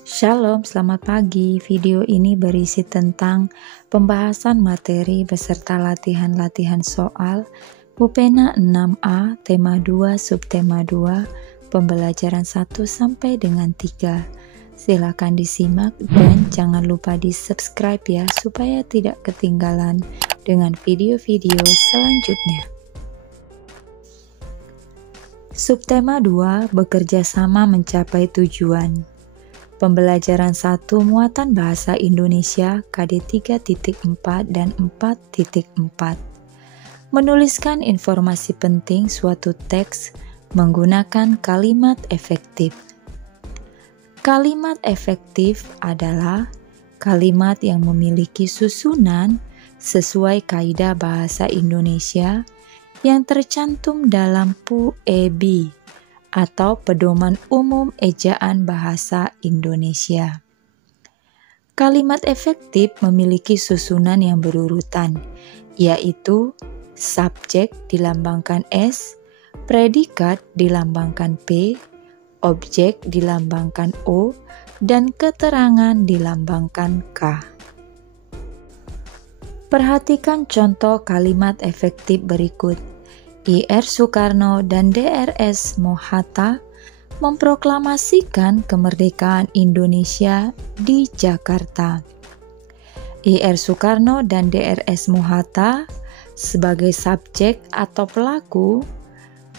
Shalom, selamat pagi. Video ini berisi tentang pembahasan materi beserta latihan-latihan soal Pupena 6A, tema 2, subtema 2, pembelajaran 1 sampai dengan 3. Silakan disimak dan jangan lupa di-subscribe ya, supaya tidak ketinggalan dengan video-video selanjutnya. Subtema 2, bekerja sama mencapai tujuan. Pembelajaran 1, muatan bahasa Indonesia KD 3.4 dan 4.4. Menuliskan informasi penting suatu teks menggunakan kalimat efektif. Kalimat efektif adalah kalimat yang memiliki susunan sesuai kaidah bahasa Indonesia yang tercantum dalam PUEB atau Pedoman Umum Ejaan Bahasa Indonesia. Kalimat efektif memiliki susunan yang berurutan, yaitu subjek dilambangkan S, predikat dilambangkan P, objek dilambangkan O, dan keterangan dilambangkan K. Perhatikan contoh kalimat efektif berikut. I.R. Soekarno dan D.R.S. Mohatta memproklamasikan kemerdekaan Indonesia di Jakarta. I.R. Soekarno dan D.R.S. Mohatta sebagai subjek atau pelaku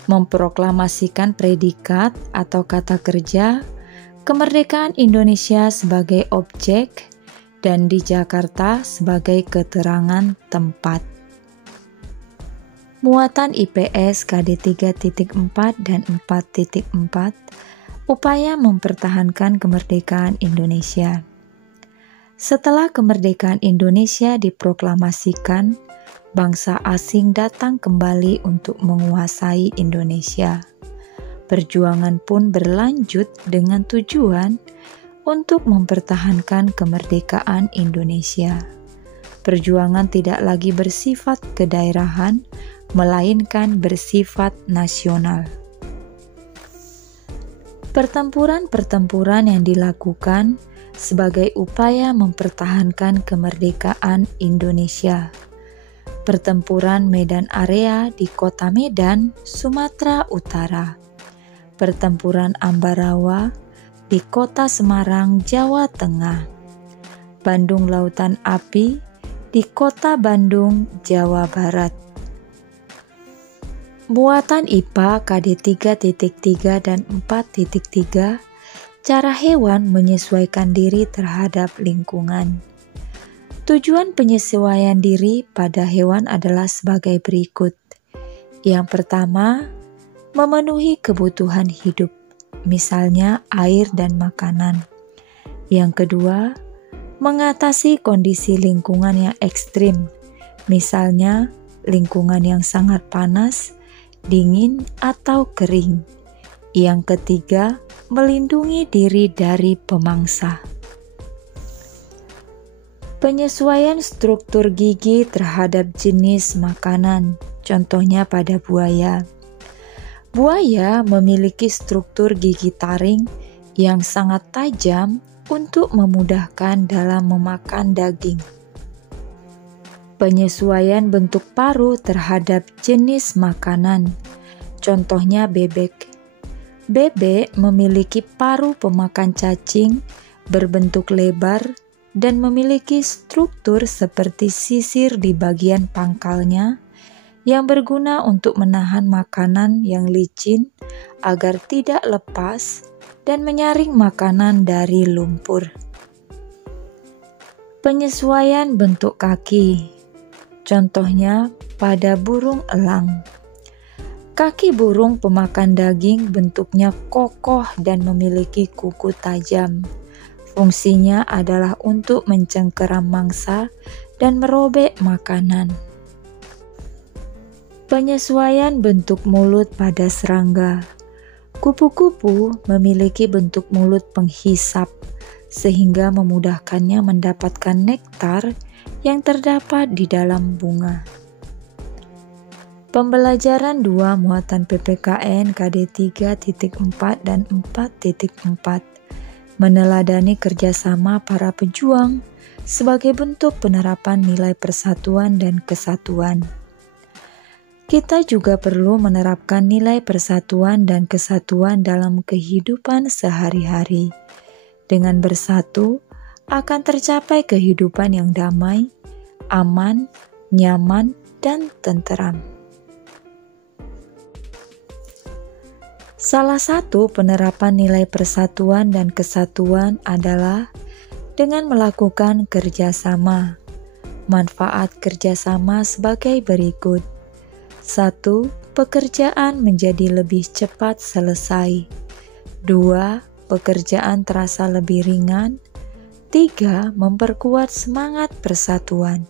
memproklamasikan predikat atau kata kerja, kemerdekaan Indonesia sebagai objek, dan di Jakarta sebagai keterangan tempat. Muatan IPS KD 3.4 dan 4.4, upaya mempertahankan kemerdekaan Indonesia. Setelah kemerdekaan Indonesia diproklamasikan, bangsa asing datang kembali untuk menguasai Indonesia. Perjuangan pun berlanjut dengan tujuan untuk mempertahankan kemerdekaan Indonesia. Perjuangan tidak lagi bersifat kedaerahan, melainkan bersifat nasional. Pertempuran-pertempuran yang dilakukan sebagai upaya mempertahankan kemerdekaan Indonesia. Pertempuran Medan Area di Kota Medan, Sumatera Utara. Pertempuran Ambarawa di Kota Semarang, Jawa Tengah. Bandung Lautan Api di Kota Bandung, Jawa Barat. Muatan IPA KD 3.3 dan 4.3, cara hewan menyesuaikan diri terhadap lingkungan. Tujuan penyesuaian diri pada hewan adalah sebagai berikut. Yang pertama, memenuhi kebutuhan hidup, misalnya air dan makanan. Yang kedua, mengatasi kondisi lingkungan yang ekstrim, misalnya lingkungan yang sangat panas, dingin, atau kering. Yang ketiga, melindungi diri dari pemangsa. Penyesuaian struktur gigi terhadap jenis makanan, contohnya pada buaya. Buaya memiliki struktur gigi taring yang sangat tajam untuk memudahkan dalam memakan daging. Penyesuaian bentuk paruh terhadap jenis makanan, contohnya bebek. Bebek memiliki paruh pemakan cacing berbentuk lebar dan memiliki struktur seperti sisir di bagian pangkalnya yang berguna untuk menahan makanan yang licin agar tidak lepas dan menyaring makanan dari lumpur. Penyesuaian bentuk kaki, contohnya pada burung elang. Kaki burung pemakan daging bentuknya kokoh dan memiliki kuku tajam. Fungsinya adalah untuk mencengkeram mangsa dan merobek makanan. Penyesuaian bentuk mulut pada serangga. Kupu-kupu memiliki bentuk mulut penghisap, sehingga memudahkannya mendapatkan nektar yang terdapat di dalam bunga. Pembelajaran 2 muatan PPKN KD 3.4 dan 4.4. meneladani kerjasama para pejuang sebagai bentuk penerapan nilai persatuan dan kesatuan. Kita juga perlu menerapkan nilai persatuan dan kesatuan dalam kehidupan sehari-hari. Dengan bersatu, akan tercapai kehidupan yang damai, aman, nyaman, dan tenteram. Salah satu penerapan nilai persatuan dan kesatuan adalah dengan melakukan kerjasama. Manfaat kerjasama sebagai berikut. 1. Pekerjaan menjadi lebih cepat selesai. 2. Pekerjaan terasa lebih ringan. 3. Memperkuat semangat persatuan.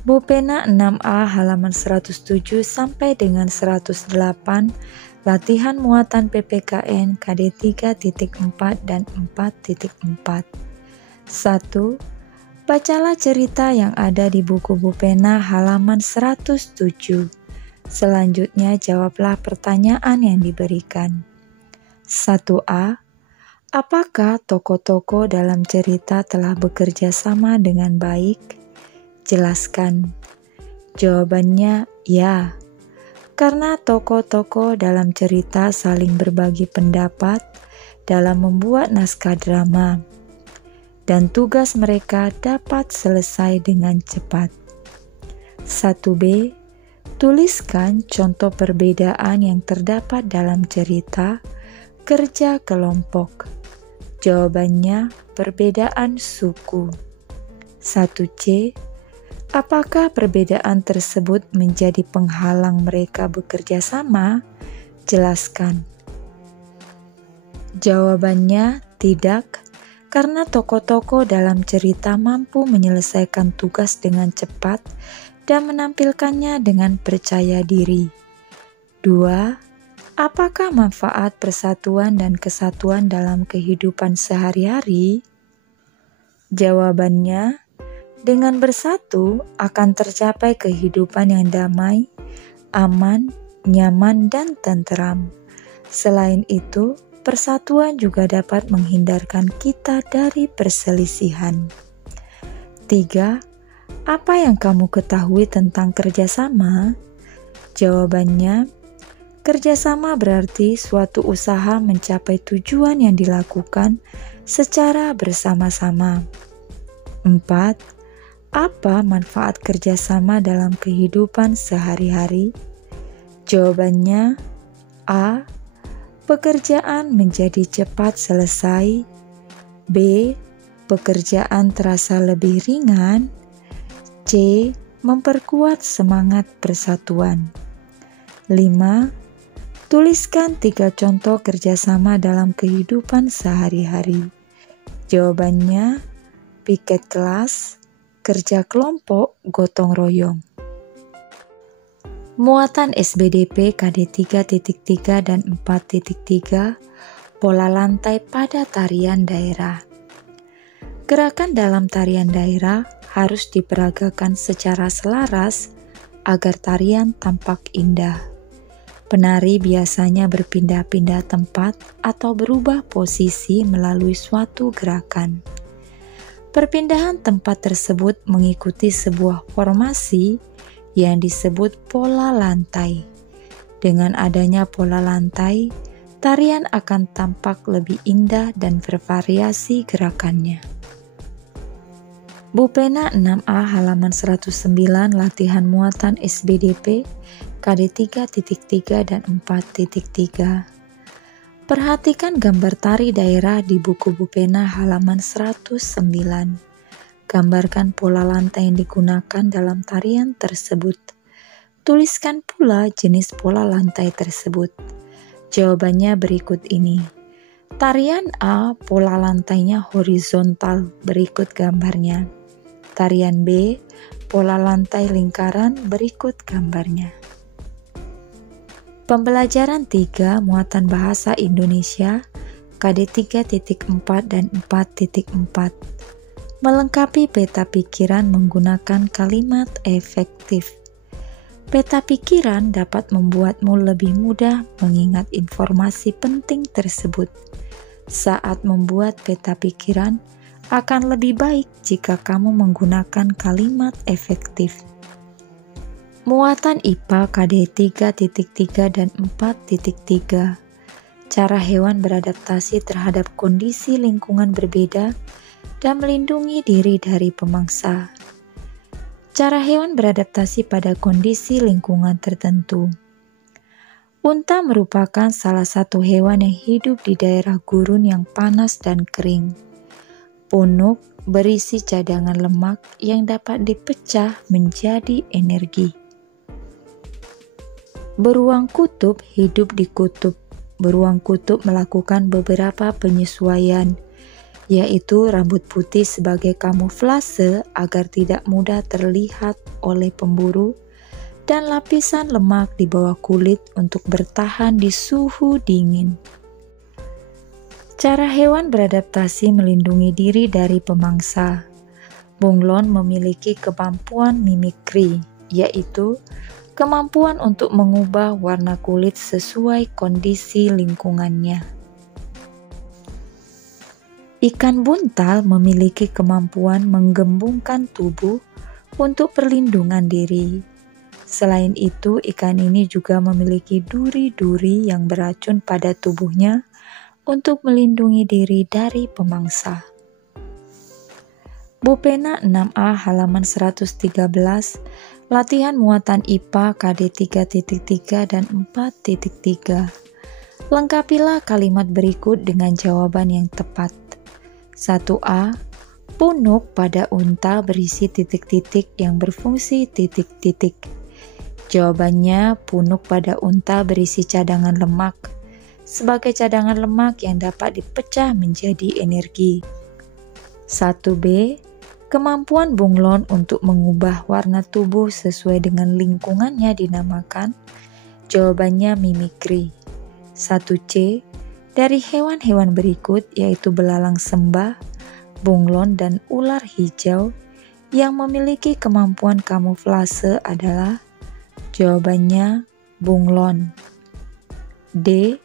Buku Pena 6A halaman 107 sampai dengan 108, latihan muatan PPKN KD 3.4 dan 4.4. 1. Bacalah cerita yang ada di buku Pena halaman 107. Selanjutnya jawablah pertanyaan yang diberikan. 1A. Apakah tokoh-tokoh dalam cerita telah bekerja sama dengan baik? Jelaskan. Jawabannya ya. Karena tokoh-tokoh dalam cerita saling berbagi pendapat dalam membuat naskah drama. Dan tugas mereka dapat selesai dengan cepat. 1B. Tuliskan contoh perbedaan yang terdapat dalam cerita kerja kelompok. Jawabannya perbedaan suku. 1C. Apakah perbedaan tersebut menjadi penghalang mereka bekerja sama? Jelaskan. Jawabannya tidak. Karena tokoh-tokoh dalam cerita mampu menyelesaikan tugas dengan cepat dan menampilkannya dengan percaya diri. 2. Apakah manfaat persatuan dan kesatuan dalam kehidupan sehari-hari? Jawabannya, dengan bersatu akan tercapai kehidupan yang damai, aman, nyaman, dan tenteram. Selain itu, persatuan juga dapat menghindarkan kita dari perselisihan. 3. Apa yang kamu ketahui tentang kerjasama? Jawabannya, kerjasama berarti suatu usaha mencapai tujuan yang dilakukan secara bersama-sama. 4. Apa manfaat kerjasama dalam kehidupan sehari-hari? Jawabannya, A. Pekerjaan menjadi cepat selesai. B. Pekerjaan terasa lebih ringan. C. Memperkuat semangat persatuan. 5. Tuliskan 3 contoh kerjasama dalam kehidupan sehari-hari. Jawabannya, piket kelas, kerja kelompok, gotong royong. Muatan SBDP KD 3.3 dan 4.3, pola lantai pada tarian daerah. Gerakan dalam tarian daerah harus diperagakan secara selaras agar tarian tampak indah. Penari biasanya berpindah-pindah tempat atau berubah posisi melalui suatu gerakan. Perpindahan tempat tersebut mengikuti sebuah formasi yang disebut pola lantai. Dengan adanya pola lantai, tarian akan tampak lebih indah dan bervariasi gerakannya. Buku Pena 6A halaman 109, latihan muatan SBDP KD 3.3 dan 4.3. Perhatikan gambar tari daerah di buku Pena halaman 109. Gambarkan pola lantai yang digunakan dalam tarian tersebut. Tuliskan pula jenis pola lantai tersebut. Jawabannya berikut ini. Tarian A, pola lantainya horizontal, berikut gambarnya. Tarian B, pola lantai lingkaran, berikut gambarnya. Pembelajaran 3, muatan bahasa Indonesia, KD 3.4 dan 4.4. Melengkapi peta pikiran menggunakan kalimat efektif. Peta pikiran dapat membuatmu lebih mudah mengingat informasi penting tersebut. Saat membuat peta pikiran, akan lebih baik jika kamu menggunakan kalimat efektif. Muatan IPA KD 3.3 dan 4.3. Cara hewan beradaptasi terhadap kondisi lingkungan berbeda dan melindungi diri dari pemangsa. Cara hewan beradaptasi pada kondisi lingkungan tertentu. Unta merupakan salah satu hewan yang hidup di daerah gurun yang panas dan kering. Punuk berisi cadangan lemak yang dapat dipecah menjadi energi. Beruang kutub hidup di kutub. Beruang kutub melakukan beberapa penyesuaian, yaitu rambut putih sebagai kamuflase agar tidak mudah terlihat oleh pemburu, dan lapisan lemak di bawah kulit untuk bertahan di suhu dingin. Cara hewan beradaptasi melindungi diri dari pemangsa. Bunglon memiliki kemampuan mimikri, yaitu kemampuan untuk mengubah warna kulit sesuai kondisi lingkungannya. Ikan buntal memiliki kemampuan menggembungkan tubuh untuk perlindungan diri. Selain itu, ikan ini juga memiliki duri-duri yang beracun pada tubuhnya untuk melindungi diri dari pemangsa. Bupena 6A halaman 113, latihan muatan IPA KD 3.3 dan 4.3. Lengkapilah kalimat berikut dengan jawaban yang tepat. 1A. Punuk pada unta berisi titik-titik yang berfungsi titik-titik. Jawabannya, punuk pada unta berisi cadangan lemak, sebagai cadangan lemak yang dapat dipecah menjadi energi. 1B. Kemampuan bunglon untuk mengubah warna tubuh sesuai dengan lingkungannya dinamakan. Jawabannya mimikri. 1C. Dari hewan-hewan berikut, yaitu belalang sembah, bunglon, dan ular hijau yang memiliki kemampuan kamuflase adalah. Jawabannya bunglon. D.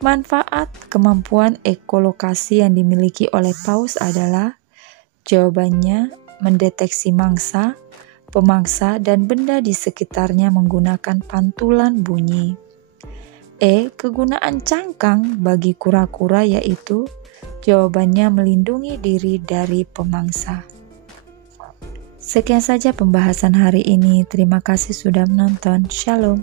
Manfaat kemampuan ekolokasi yang dimiliki oleh paus adalah. Jawabannya mendeteksi mangsa, pemangsa, dan benda di sekitarnya menggunakan pantulan bunyi. E. Kegunaan cangkang bagi kura-kura yaitu. Jawabannya melindungi diri dari pemangsa. Sekian saja pembahasan hari ini. Terima kasih sudah menonton. Shalom.